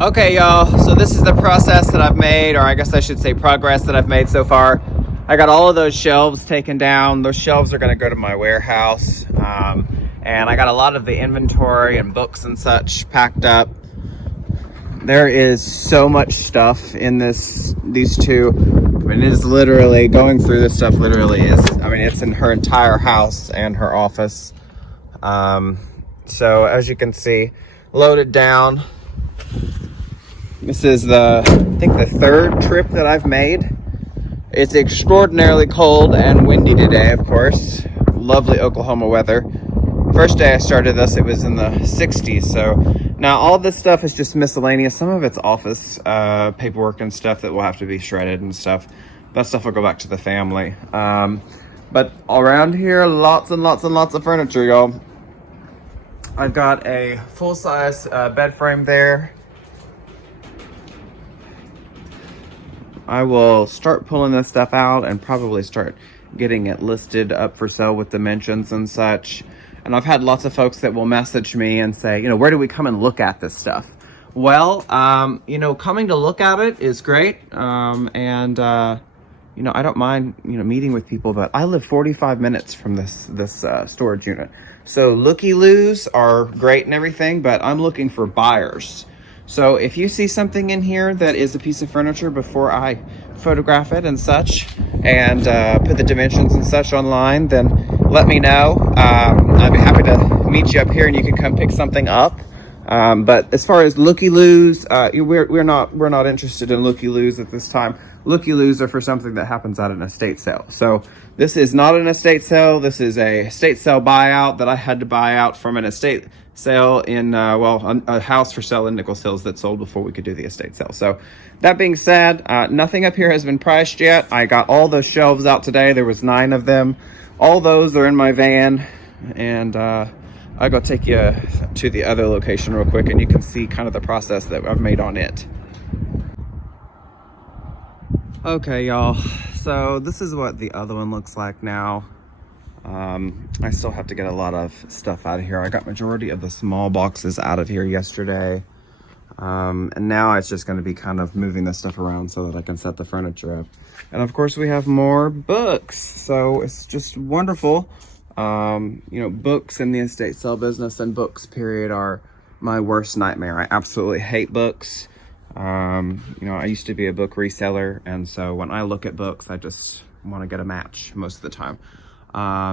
Okay, y'all, so this is the process that I've made, or I guess I should say progress that I've made so far. I got all of those shelves taken down. Those shelves are going to go to my warehouse. And I got a lot of the inventory and books and such packed up. There is so much stuff in these two. I mean, it is literally, going through this stuff literally is, I mean, it's in her entire house and her office. So as you can see, loaded down. This is I think the third trip that I've made. It's extraordinarily cold and windy today, of course. Lovely Oklahoma weather. First day I started this, it was in the 60s. So now all this stuff is just miscellaneous. Some of it's office paperwork and stuff that will have to be shredded and stuff. That stuff will go back to the family. But around here, lots and lots and lots of furniture, y'all. I've got a full-size bed frame there. I will start pulling this stuff out and probably start getting it listed up for sale with dimensions and such. And I've had lots of folks that will message me and say, you know, where do we come and look at this stuff? Well, you know, coming to look at it is great. You know, I don't mind, you know, meeting with people, but I live 45 minutes from this storage unit. So looky-loos are great and everything, but I'm looking for buyers. So if you see something in here that is a piece of furniture before I photograph it and such, and put the dimensions and such online, then let me know. I'd be happy to meet you up here and you can come pick something up. But as far as looky-loos, we're not interested in looky-loos at this time. Looky-loos are for something that happens at an estate sale. So this is not an estate sale. This is a estate sale buyout that I had to buy out from an estate sale in, a house for sale in Nichols that sold before we could do the estate sale. So that being said, nothing up here has been priced yet. I got all those shelves out today. There was 9 of them. All those are in my van, and I'll go take you to the other location real quick and you can see kind of the process that I've made on it. Okay, y'all, so this is what the other one looks like now. I still have to get a lot of stuff out of here. I got majority of the small boxes out of here yesterday. And now it's just going to be kind of moving this stuff around so that I can set the furniture up. And of course we have more books. So it's just wonderful. You know, books in the estate sale business and books period are my worst nightmare. I absolutely hate books. You know, I used to be a book reseller. And so when I look at books, I just want to get a match most of the time.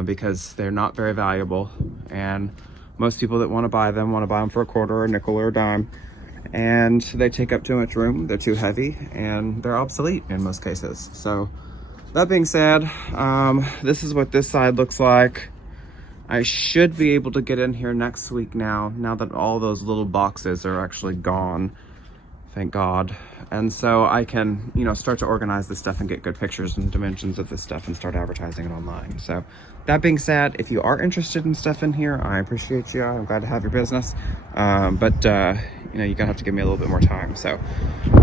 Because they're not very valuable, and most people that want to buy them for a quarter or a nickel or a dime, and they take up too much room, they're too heavy, and they're obsolete in most cases. So that being said, this is what this side looks like. I should be able to get in here next week now that all those little boxes are actually gone, thank God. And so I can, you know, start to organize this stuff and get good pictures and dimensions of this stuff and start advertising it online. So that being said, if you are interested in stuff in here, I appreciate you. I'm glad to have your business. You know, you're gonna have to give me a little bit more time. So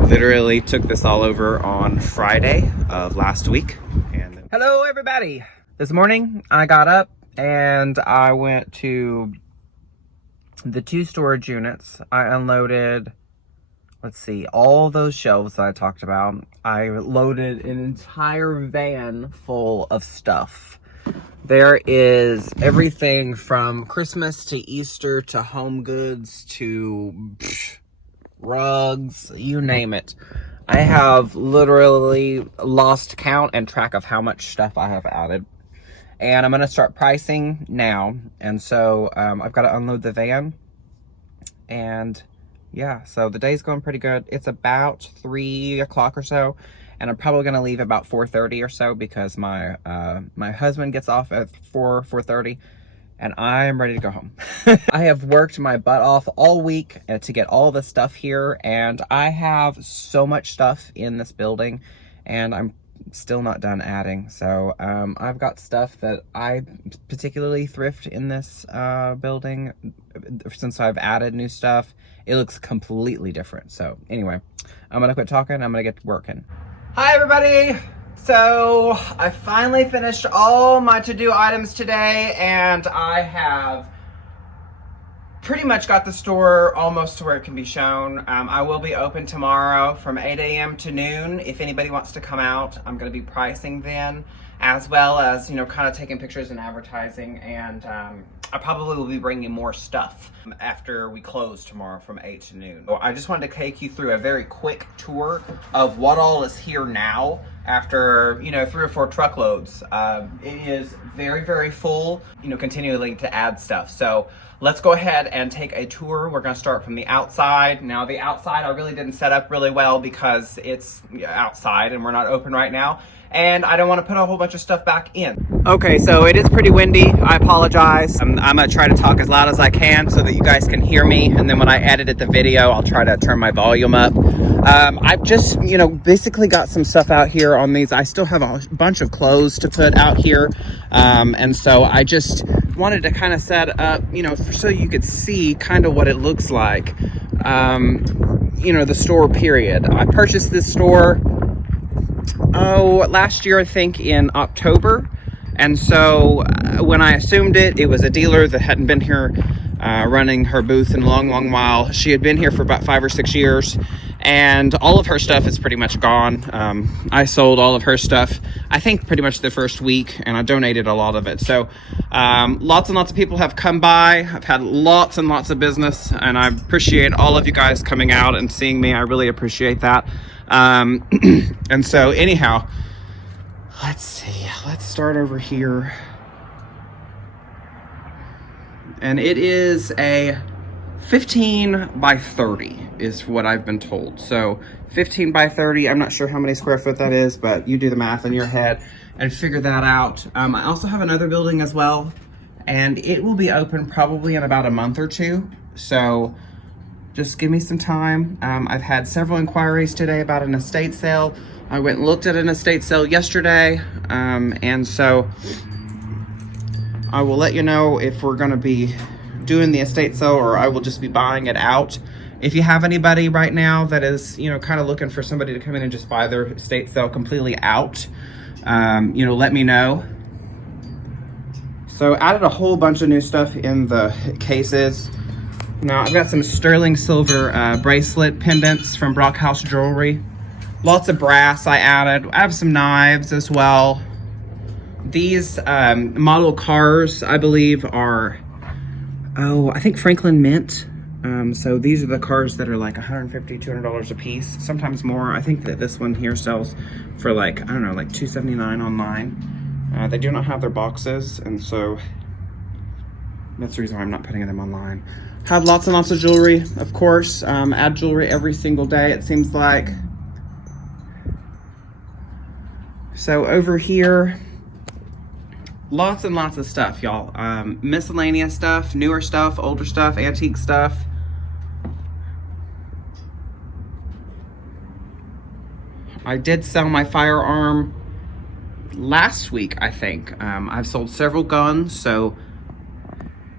literally took this all over on Friday of last week. And hello everybody. This morning I got up and I went to the 2 storage units. I unloaded, let's see, all those shelves that I talked about. I loaded an entire van full of stuff. There is everything from Christmas to Easter to home goods to rugs, you name it. I have literally lost count and track of how much stuff I have added. And I'm going to start pricing now. And so I've got to unload the van. And yeah, so the day's going pretty good. It's about 3 o'clock or so, and I'm probably gonna leave about 4:30 or so because my husband gets off at 4:30, and I'm ready to go home. I have worked my butt off all week to get all this stuff here, and I have so much stuff in this building, and I'm still not done adding. So I've got stuff that I particularly thrift in this building. Since I've added new stuff, it looks completely different. So anyway, I'm gonna quit talking, I'm gonna get working. Hi everybody! So I finally finished all my to-do items today, and I have pretty much got the store almost to where it can be shown. I will be open tomorrow from 8 a.m. to noon. If anybody wants to come out, I'm going to be pricing then, as well as, you know, kind of taking pictures and advertising. And I probably will be bringing more stuff after we close tomorrow from 8 to noon. So I just wanted to take you through a very quick tour of what all is here now after, you know, 3 or 4 truckloads. It is very, very full, you know, continuing to add stuff. So let's go ahead and take a tour. We're going to start from the outside. Now, the outside I really didn't set up really well because it's outside and we're not open right now. And I don't want to put a whole bunch of stuff back in. Okay, so it is pretty windy. I apologize. I'm going to try to talk as loud as I can so that you guys can hear me. And then when I edited the video, I'll try to turn my volume up. I've just, you know, basically got some stuff out here on these. I still have a bunch of clothes to put out here. And so I just wanted to kind of set up, you know, so you could see kind of what it looks like, you know, the store period. I purchased this store, last year, I think in October. And so when I assumed it, it was a dealer that hadn't been here running her booth in a long, long while. She had been here for about 5 or 6 years, and all of her stuff is pretty much gone. I sold all of her stuff, I think pretty much the first week, and I donated a lot of it. So lots and lots of people have come by. I've had lots and lots of business, and I appreciate all of you guys coming out and seeing me. I really appreciate that. And so anyhow, let's see, let's start over here. And it is a 15 by 30 is what I've been told. So 15 by 30, I'm not sure how many square foot that is, but you do the math in your head and figure that out. I also have another building as well, and it will be open probably in about a month or 2. So just give me some time. I've had several inquiries today about an estate sale. I went and looked at an estate sale yesterday, and so I will let you know if we're gonna be doing the estate sale or I will just be buying it out. If you have anybody right now that is, you know, kind of looking for somebody to come in and just buy their estate sale completely out, you know, let me know. So added a whole bunch of new stuff in the cases. Now I've got some sterling silver bracelet pendants from Brockhouse Jewelry. Lots of brass I added. I have some knives as well. These model cars, I believe, are, I think Franklin Mint. So these are the cars that are like $150, $200 a piece, sometimes more. I think that this one here sells for like, I don't know, like $279 online. They do not have their boxes, and so that's the reason why I'm not putting them online. Have lots and lots of jewelry, of course. Add jewelry every single day, it seems like. So over here, lots and lots of stuff, y'all. Miscellaneous stuff, newer stuff, older stuff, antique stuff. I did sell my firearm last week, I think. I've sold several guns, so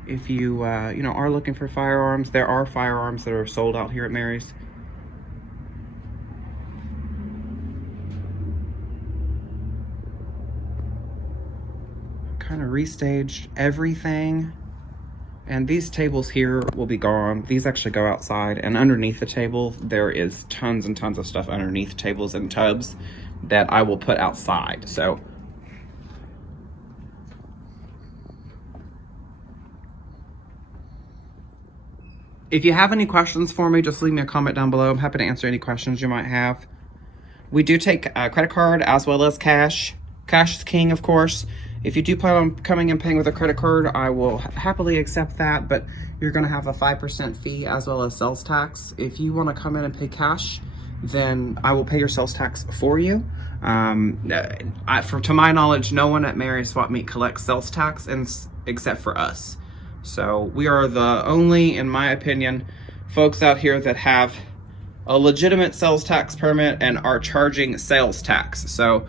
if you, you know, are looking for firearms, there are firearms that are sold out here at Mary's. Kind of restaged everything, and these tables here will be gone. These actually go outside, and underneath the table there is tons and tons of stuff underneath tables and tubs that I will put outside. So if you have any questions for me, just leave me a comment down below. I'm happy to answer any questions you might have. We do take a credit card as well as cash. Cash is king, of course. If you do plan on coming and paying with a credit card, I will happily accept that, but you're gonna have a 5% fee as well as sales tax. If you wanna come in and pay cash, then I will pay your sales tax for you. To my knowledge, no one at Mary's Swap Meet collects sales tax except for us. So we are the only, in my opinion, folks out here that have a legitimate sales tax permit and are charging sales tax. So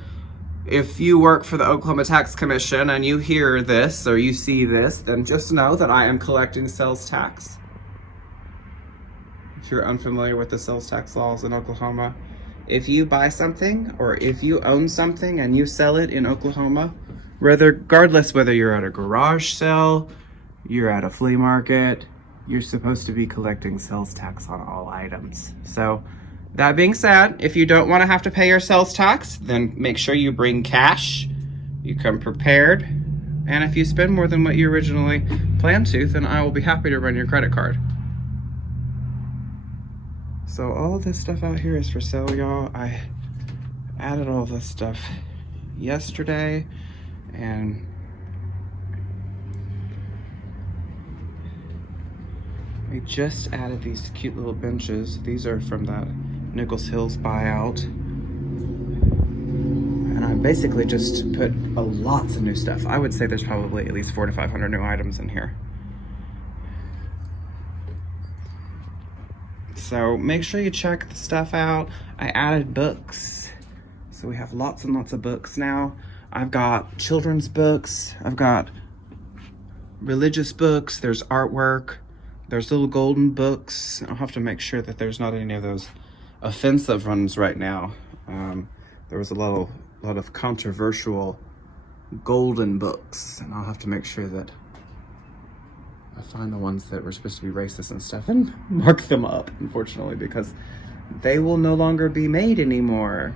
if you work for the Oklahoma Tax Commission and you hear this or you see this, then just know that I am collecting sales tax. If you're unfamiliar with the sales tax laws in Oklahoma, if you buy something or if you own something and you sell it in Oklahoma, regardless whether you're at a garage sale, you're at a flea market, you're supposed to be collecting sales tax on all items. So that being said, if you don't want to have to pay your sales tax, then make sure you bring cash. You come prepared. And if you spend more than what you originally planned to, then I will be happy to run your credit card. So all this stuff out here is for sale, y'all. I added all this stuff yesterday, and we just added these cute little benches. These are from that Nichols Hills buyout. And I basically just put lots of new stuff. I would say there's probably at least 400 to 500 new items in here. So make sure you check the stuff out. I added books. So we have lots and lots of books now. I've got children's books. I've got religious books. There's artwork. There's little golden books. I'll have to make sure that there's not any of those offensive ones right now. There was a lot of controversial golden books, and I'll have to make sure that I find the ones that were supposed to be racist and stuff and mark them up, unfortunately, because they will no longer be made anymore.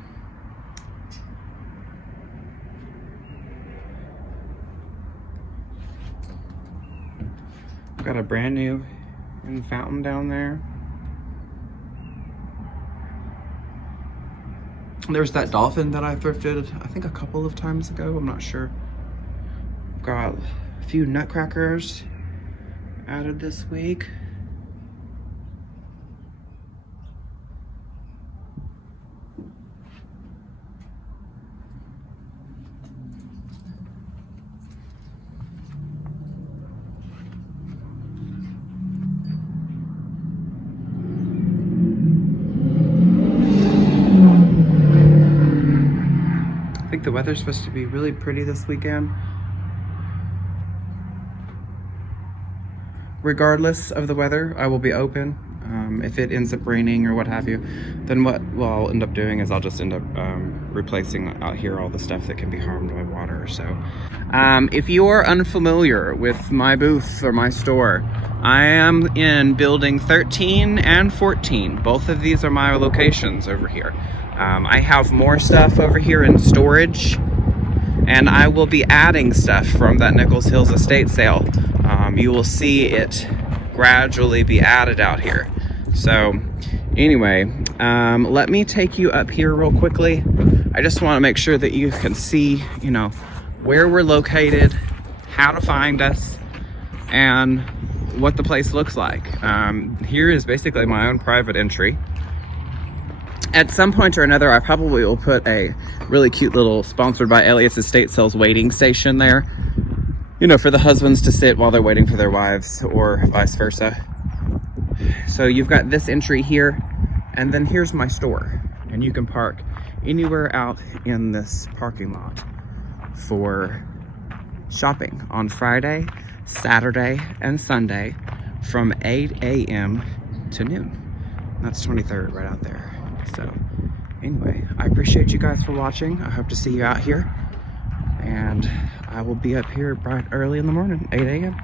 I've got a brand new fountain down there. There's that dolphin that I thrifted, I think a couple of times ago, I'm not sure. Got a few nutcrackers added this week. I think the weather's supposed to be really pretty this weekend. Regardless of the weather, I will be open. If it ends up raining or what have you, then what I'll end up doing is I'll just end up replacing out here all the stuff that can be harmed by water. So if you're unfamiliar with my booth or my store, I am in building 13 and 14. Both of these are my locations over here. I have more stuff over here in storage, and I will be adding stuff from that Nichols Hills estate sale. You will see it gradually be added out here. So anyway, let me take you up here real quickly. I just want to make sure that you can see, you know, where we're located, how to find us, and what the place looks like. Here is basically my own private entry. At some point or another, I probably will put a really cute little sponsored by Elliott's estate sales waiting station there. You know, for the husbands to sit while they're waiting for their wives, or vice versa. So you've got this entry here, and then here's my store. And you can park anywhere out in this parking lot for shopping on Friday, Saturday, and Sunday from 8 a.m. to noon. That's 23rd right out there. So anyway, I appreciate you guys for watching. I hope to see you out here. And I will be up here bright early in the morning, 8 a.m.